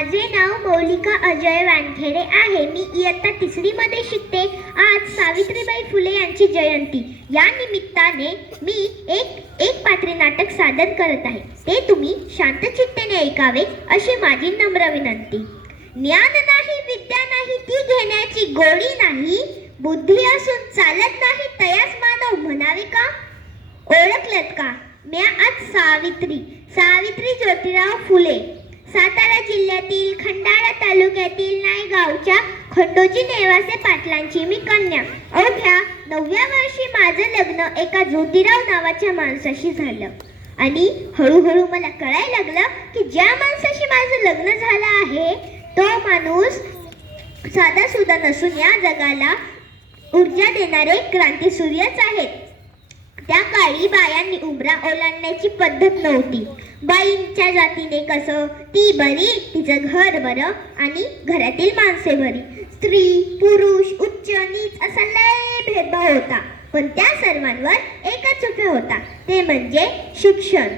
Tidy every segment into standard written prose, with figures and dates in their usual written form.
माझे नाव मौलिका अजय वानखेडे आहे. मी इयत्ता 3री मध्ये शिकते. आज सावित्रीबाई फुले यांची जयंती या निमित्ताने मी एक पात्री नाटक सादर करत आहे. ते तुम्ही शांतचित्तेने ऐकावे अशी माझी नम्र विनंती. ज्ञान नाही विद्या नाही ती घेण्याची गोडी नाही, बुद्धी असून चालत नाही तयास मानव म्हणावे का? ओळखलत का? मी आज सावित्री ज्योतिराव फुले, सातारा जिल्ह्यातील खंडाळा तालुक्यातील नायगावच्या खंडोजी नेवासे पाटलांची मी कन्या. अवघ्या 9व्या वर्षी माझं लग्न एका ज्योतिराव नावाच्या माणसाशी झालं आणि हळूहळू मला कळायला लागलं की ज्या माणसाशी माझं लग्न झालं आहे तो माणूस साधा सुद्धा नसून या जगाला ऊर्जा देणारे क्रांतीसूर्यच आहेत. त्या काळी बायांनी उंबरा ओलांडण्याची पद्धत नव्हती. बाईंच्या जातीने कसं, ती बरी, तिचं घर बरं आणि घरातील माणसे बरी. स्त्री पुरुष उच्च नीच असा लय भेदभाव होता. पण त्या सर्वांवर एकच उपाय होता, ते म्हणजे शिक्षण.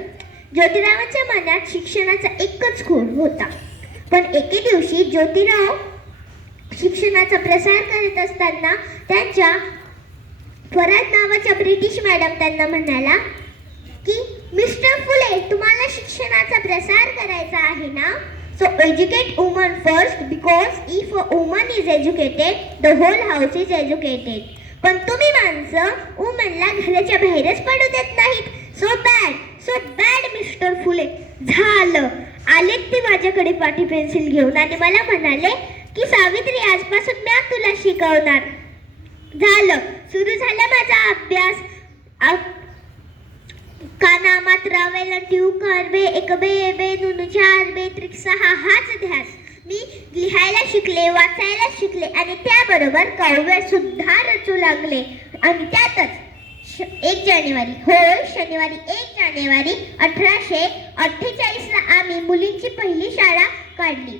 ज्योतिरावांच्या मनात शिक्षणाचा एकच खूण होता. पण एके दिवशी ज्योतिराव शिक्षणाचा प्रसार करत असताना त्यांच्या फराद नावाच्या ब्रिटिश मॅडम त्यांना म्हणाला की मिस्टर फुले, तुम्हाला शिक्षणाचा प्रसार करायचा आहे ना, so educate woman first, because if a woman is educated the whole house is educated. पण तुम्ही माणसं वुमनला घराच्या बाहेरच पडू देत नाहीत. So bad mister Phule. झालं, आलेत ते माझ्याकडे पाटी पेन्सिल घेऊन आणि मला म्हणाले की सावित्री, आजपासून मी तुला शिकवणार. झालं, सुरू झाला माझा अभ्यास. काना मात्रा वेलांटी उकार बे एक बे बे नुनु चार बे त्रिक सहा हाच ध्यास. मी लिहायला शिकले, वाचायला शिकले आणि त्याबरोबर काव्य सुद्धा रचू लागले. आणि त्यातच 1 जानेवारी, होय शनिवारी 1 जानेवारी 1848 ला आम्ही मुलींची पहिली शाळा काढली.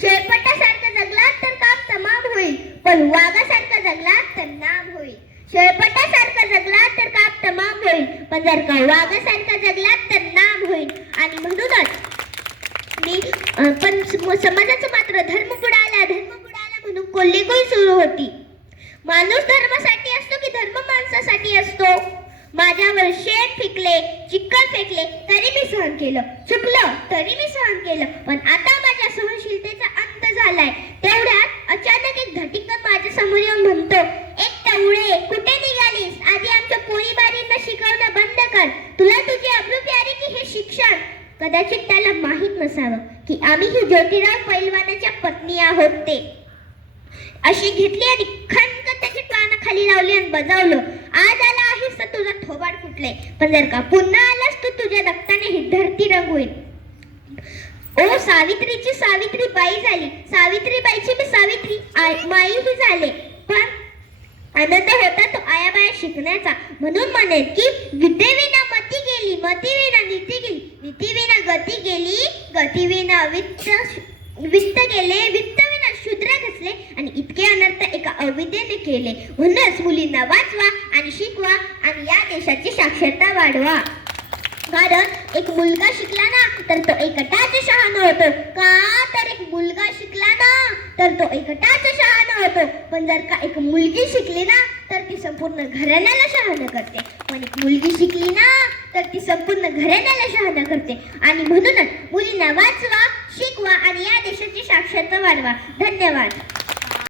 शेळपटासारखा जगला तर काम तमाम होईल, पण वाघासारखा जगला तर नाम होईल. शेळपटासारखा जगला तर काम तमाम होईल, पण जर का वाघासारखा जगला तर नाम होईल. आणि म्हणूनच मी पण समाजाचं मात्र धर्म बुडाला म्हणून कोल्हेगोई सुरू होती. माणूस धर्मासाठी असतो की धर्म माणसासाठी असतो? माझ्यावर शेण फेकले, चिक्कल फेकले तरी मी सहन केलं, चुकलं तरी मी सहन केलं. पण आता माझ्या सहनशीलतेचा अंत झालाय. तेवढ्यात अचानक एक धटिकन माझ्या समोर येऊन म्हणतो, एक टवळे, कुठे निघालीस? आधी आमच्या पोरीबारींना शिकवणं बंद कर. तुला तुझी अब्रू प्यारी की हे शिक्षण? कदाचित त्याला माहीत नसावं की आम्ही ही ज्योतिराव पैलवानाच्या पत्नी आहोत. ते अशी घेतली आणि खणकन त्याची कानं खाली लावली आणि बजावलं, आज आला आहेस तर तुझा थोबाड फुटले, पण जर का पुन्हा आलास तर तुझ्या रक्ताने ही धरती रंग होईल. ओ सावित्रीची सावित्री बाई झाली, सावित्रीबाईची मी सावित्री माईही झाले. पण आनंद होता तो आयाबाया शिकण्याचा. म्हणून म्हणेल की विद्येविना मती गेली, मतीविना नीती गेली, नीतीविना गती गेली, गतीविना वित्त गेले, वित्तविना शूद्र घसले आणि इतके अनर्थ एका अविद्येने केले. म्हणूनच मुलींना वाचवा आणि शिकवा आणि या देशाची साक्षरता वाढवा. कारण एक मुलगा शिकला ना तर तो एकटाच शहाणा होतो. का तर एक मुलगा शिकला ना तर तो एकटाच शहाणा होतो. पण जर का एक मुलगी शिकली ना तर ती संपूर्ण घराण्याला शहाणा करते. पण एक मुलगी शिकली ना तर ती संपूर्ण घराण्याला शहाणा करते. आणि म्हणूनच मुलींना वाचवा, शिकवा आणि या देशाची साक्षरता वाढवा. धन्यवाद.